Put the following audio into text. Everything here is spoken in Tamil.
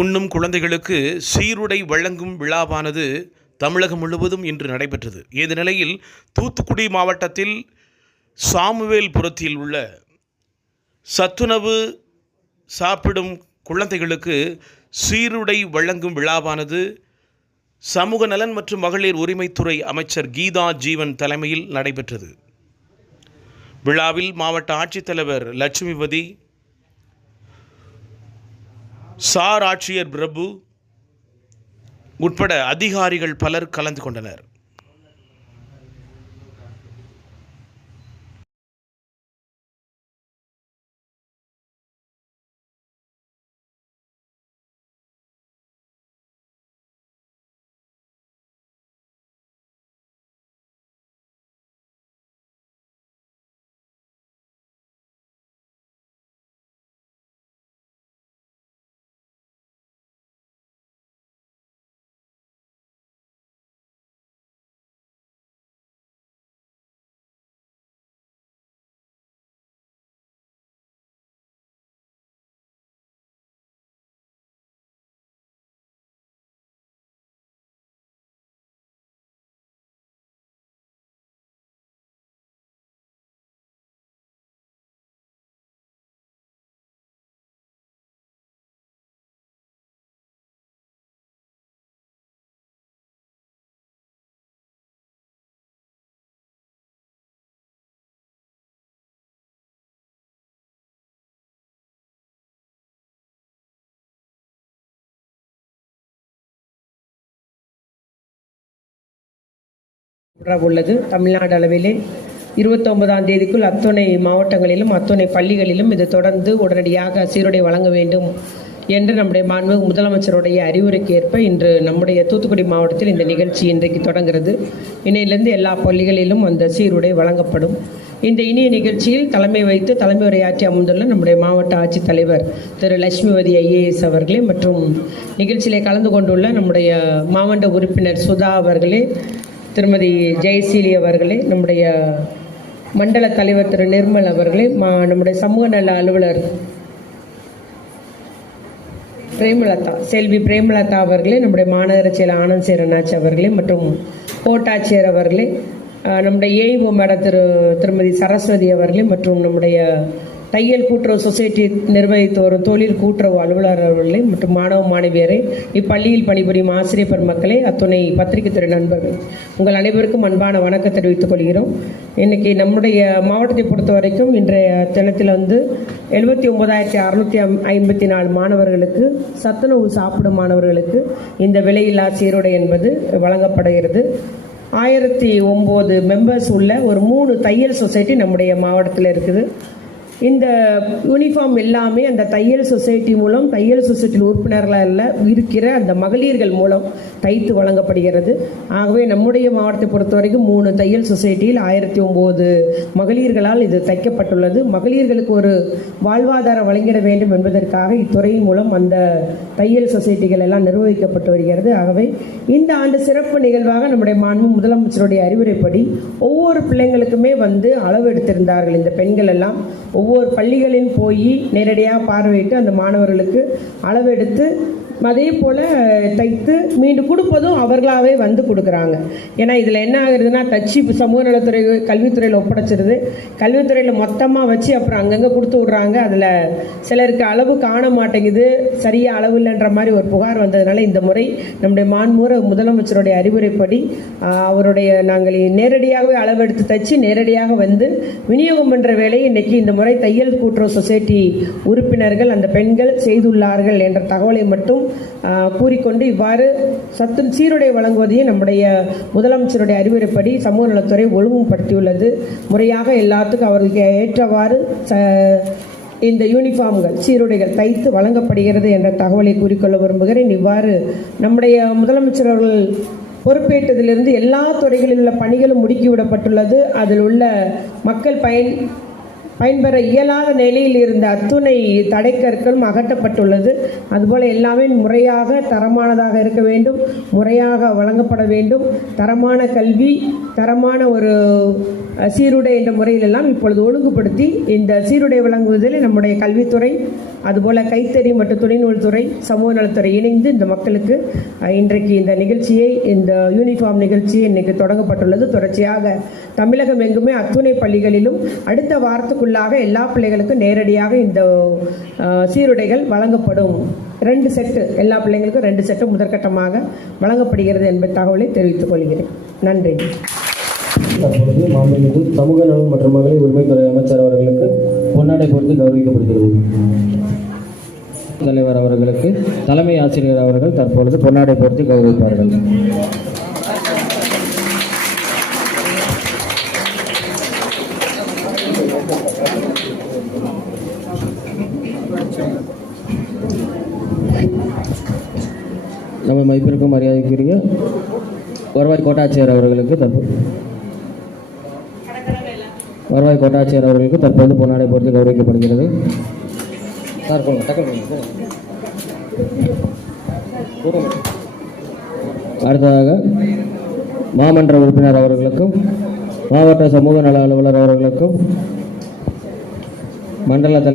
உண்ணும் குழந்தைகளுக்கு சீருடை வழங்கும் விழாவானது தமிழகம் முழுவதும் இன்று நடைபெற்றது. இந்த நிலையில் தூத்துக்குடி மாவட்டத்தில் சாமுவேல்புரத்தில் உள்ள சத்துணவு சாப்பிடும் குழந்தைகளுக்கு சீருடை வழங்கும் விழாவானது சமூக நலன் மற்றும் மகளிர் உரிமைத்துறை அமைச்சர் கீதா ஜீவன் தலைமையில் நடைபெற்றது. விழாவில் மாவட்ட ஆட்சித்தலைவர் லட்சுமிபதி சார் ஆட்சியர் பிரபு உட்பட அதிகாரிகள் பலர் கலந்து கொண்டனர். உள்ளது தமிழ்நாடு அளவிலே இருபத்தொன்பதாம் தேதிக்குள் அத்துணை மாவட்டங்களிலும் அத்துணை பள்ளிகளிலும் இது தொடர்ந்து உடனடியாக சீருடை வழங்க வேண்டும் என்று நம்முடைய மாண்பு முதலமைச்சருடைய அறிவுரைக்கு ஏற்ப இன்று நம்முடைய தூத்துக்குடி மாவட்டத்தில் இந்த நிகழ்ச்சி இன்றைக்கு தொடங்குகிறது. இன்னையிலிருந்து எல்லா பள்ளிகளிலும் அந்த சீருடை வழங்கப்படும். இந்த இனிய நிகழ்ச்சியில் தலைமை வைத்து தலைமை உரையாற்றி அமர்ந்துள்ள நம்முடைய மாவட்ட ஆட்சித்தலைவர் திரு லட்சுமிவதி ஐஏஎஸ் அவர்களே மற்றும் நிகழ்ச்சியிலே கலந்து கொண்டுள்ள நம்முடைய மாவட்ட உறுப்பினர் சுதா அவர்களே திருமதி ஜெயசீலி அவர்களே நம்முடைய மண்டல தலைவர் திரு நிர்மல் அவர்களே மா நம்முடைய சமூக நல அலுவலர் பிரேமலதா செல்வி பிரேமலதா அவர்களே நம்முடைய மாநகர செயலர் ஆனந்த் சேரனாச்சி அவர்களே மற்றும் கோட்டாட்சியர் அவர்களே நம்முடைய ஏஇஓ மேடம் திரு திருமதி சரஸ்வதி அவர்களே மற்றும் நம்முடைய தையல் கூட்டுறவு சொசைட்டி நிர்வகித்து வரும் தொழில் கூட்டுறவு அலுவலர் அவர்களே மற்றும் மாணவ மாணவியரை இப்பள்ளியில் பணிபுரியும் ஆசிரியர் பெருமக்களே அத்துணை பத்திரிகை துறை நண்பர்கள் உங்கள் அனைவருக்கும் அன்பான வணக்கம் தெரிவித்துக் கொள்கிறோம். இன்னைக்கு நம்முடைய மாவட்டத்தை பொறுத்த வரைக்கும் இன்றைய தினத்தில் வந்து எழுபத்தி ஒன்பதாயிரத்தி அறுநூத்தி ஐம்பத்தி நாலு மாணவர்களுக்கு சத்துணவு சாப்பிடும் மாணவர்களுக்கு இந்த விலையில்லா சீருடை என்பது வழங்கப்படுகிறது. ஆயிரத்தி ஒம்பது மெம்பர்ஸ் உள்ள ஒரு மூணு தையல் சொசைட்டி நம்முடைய மாவட்டத்தில் இருக்குது. இந்த யூனிஃபார்ம் எல்லாமே அந்த தையல் சொசைட்டி மூலம் தையல் சொசைட்டியில் உறுப்பினர்களால் இருக்கிற அந்த மகளிர்கள் மூலம் தைத்து வழங்கப்படுகிறது. ஆகவே நம்முடைய மாவட்டத்தை பொறுத்த வரைக்கும் மூணு தையல் சொசைட்டியில் ஆயிரத்தி ஒம்பது மகளிர்களால் இது தைக்கப்பட்டுள்ளது. மகளிர்களுக்கு ஒரு வாழ்வாதாரம் வழங்கிட வேண்டும் என்பதற்காக இத்துறையின் மூலம் அந்த தையல் சொசைட்டிகள் எல்லாம் நிர்வகிக்கப்பட்டு வருகிறது. ஆகவே இந்த ஆண்டு சிறப்பு நிகழ்வாக நம்முடைய மாண்பு முதலமைச்சருடைய அறிவுரைப்படி ஒவ்வொரு பிள்ளைங்களுக்குமே வந்து அளவு எடுத்திருந்தார்கள் இந்த பெண்கள் எல்லாம். ஒவ்வொரு பள்ளிகளிலும் போய் நேரடியாக பார்வையிட்டு அந்த மாணவர்களுக்கு அளவெடுத்து அதே போல் தைத்து மீண்டும் கொடுப்பதும் அவர்களாகவே வந்து கொடுக்குறாங்க. ஏன்னா இதில் என்ன ஆகுதுன்னா தச்சு சமூக நலத்துறை கல்வித்துறையில் ஒப்படைச்சிருது. கல்வித்துறையில் மொத்தமாக வச்சு அப்புறம் அங்கங்கே கொடுத்து விட்றாங்க. அதில் சிலருக்கு அளவு காண மாட்டேங்குது. சரியாக அளவு இல்லைன்ற மாதிரி ஒரு புகார் வந்ததுனால இந்த முறை நம்முடைய மாண்புற முதலமைச்சருடைய அறிவுரைப்படி அவருடைய நாங்கள் நேரடியாகவே அளவெடுத்து தச்சு நேரடியாக வந்து விநியோகம் பண்ணுற வேலையை இன்னைக்கு இந்த முறை தையல் கூட்டுறவு சொசைட்டி உறுப்பினர்கள் அந்த பெண்கள் செய்துள்ளார்கள் என்ற தகவலை மட்டும் கூறிக்கொண்டு இவ்வாறு சத்து சீருடை வழங்குவதையும் நம்முடைய முதலமைச்சருடைய அறிவுரைப்படி சமூக நலத்துறை ஒழுங்குபடுத்தியுள்ளது. முறையாக எல்லாத்துக்கும் அவர்களுக்கு ஏற்றவாறு ச இந்த யூனிஃபார்ம்கள் சீருடைகள் தைத்து வழங்கப்படுகிறது என்ற தகவலை கூறிக்கொள்ள விரும்புகிறேன். இவ்வாறு நம்முடைய முதலமைச்சர் அவர்கள் பொறுப்பேற்றதிலிருந்து எல்லா துறைகளில் உள்ள பணிகளும் முடுக்கிவிடப்பட்டுள்ளது. அதில் உள்ள மக்கள் பயன் பயன்பெற இயலாத நிலையில் இருந்த அத்துணை தடைக்கற்களும் அகற்றப்பட்டுள்ளது. அதுபோல் எல்லாமே முறையாக தரமானதாக இருக்க வேண்டும் முறையாக வழங்கப்பட வேண்டும். தரமான கல்வி தரமான ஒரு சீருடை என்ற முறையிலெல்லாம் இப்பொழுது ஒழுங்குபடுத்தி இந்த சீருடை வழங்குவதில் நம்முடைய கல்வித்துறை அதுபோல் கைத்தறி மற்றும் துணைநூல்துறை சமூக நலத்துறை இணைந்து இந்த மக்களுக்கு இன்றைக்கு இந்த நிகழ்ச்சியை இந்த யூனிஃபார்ம் நிகழ்ச்சி இன்றைக்கு தொடங்கப்பட்டுள்ளது. தொடர்ச்சியாக தமிழகம் எங்குமே அத்துணை பள்ளிகளிலும் அடுத்த வாரத்துக்கு வாரத்துக்குள்ளாக எல்லா பிள்ளைகளுக்கும் நேரடியாக இந்த சீருடைகள் வழங்கப்படும். ரெண்டு செட்டு எல்லா பிள்ளைங்களுக்கும் ரெண்டு செட்டு முதற்கட்டமாக வழங்கப்படுகிறது என்பது தகவலை தெரிவித்துக் கொள்கிறேன். நன்றி. தற்பொழுது மாண்புமிகு சமூக நலன் மற்றும் மகளிர் உரிமைத்துறை அமைச்சர் அவர்களுக்கு பொன்னாடை பொறுத்து கௌரவிக்கப்படுகிறது. தலைவர் அவர்களுக்கு தலைமை ஆசிரியர் அவர்கள் தற்பொழுது பொன்னாடை பொறுத்து கௌரவிப்பார்கள். நம்ம மதிப்பிற்கும் மரியாதைக்குரிய வருவாய் கோட்டாட்சியர் அவர்களுக்கு தற்போது வருவாய் கோட்டாட்சியர் அவர்களுக்கு தற்போது பொன்னாடை பொறுத்து கௌரவிக்கப்படுகிறது. சார் கொடுங்க அடுத்ததாக மாமன்ற உறுப்பினர் அவர்களுக்கும் மாவட்ட சமூக நல அலுவலர் அவர்களுக்கும் மண்டல தலை